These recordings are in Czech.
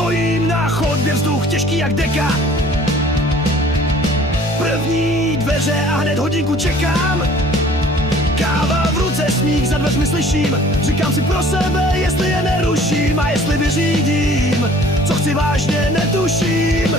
Stojím na chodbě, vzduch těžký jak deka. První dveře a hned hodinku čekám. Káva v ruce, smích za dveřmi slyším. Říkám si pro sebe, jestli je neruším a jestli vyřídím, co chci vážně netuším.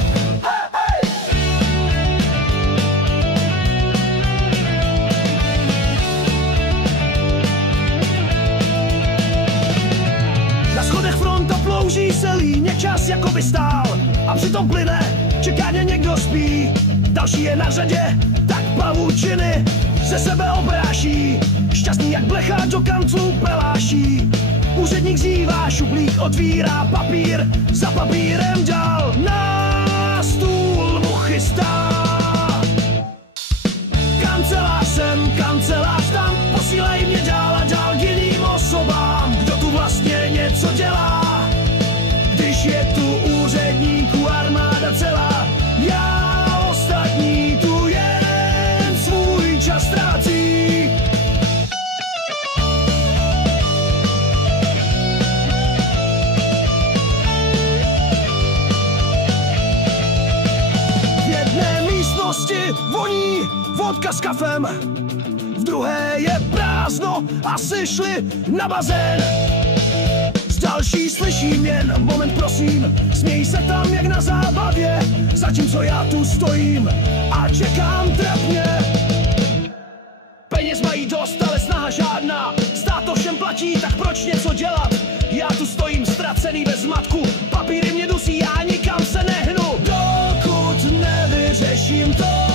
Na schodech fronta plouží se líně, čas jako by stál a přitom plyne, čekáně někdo spí. Další je na řadě, tak pavučiny ze sebe obráší. Šťastný jak blecha do kanců peláší. Úředník zívá, šuplík otvírá, papír za papírem dál na stůl mu chystá. Kancelář sem, kancelář tam, posílej mě dál a dál k jiným osobám. Kdo tu vlastně něco dělá, když je tu úředníků armáda celá. Já ostatní tu jen svůj čas ztrácí. V jedné místnosti voní vodka s kafem, v druhé je prázdno, asi šli na bazén. Z další slyším jen moment prosím, směj se tam jak na zábavě, zatímco já tu stojím a čekám trapně. Peněz mají dost, ale snaha žádná, stát to všem platí, tak proč něco dělat? Já tu stojím ztracený bez zmatku, papíry mě dusí, já nikam se nehnu, dokud nevyřeším to.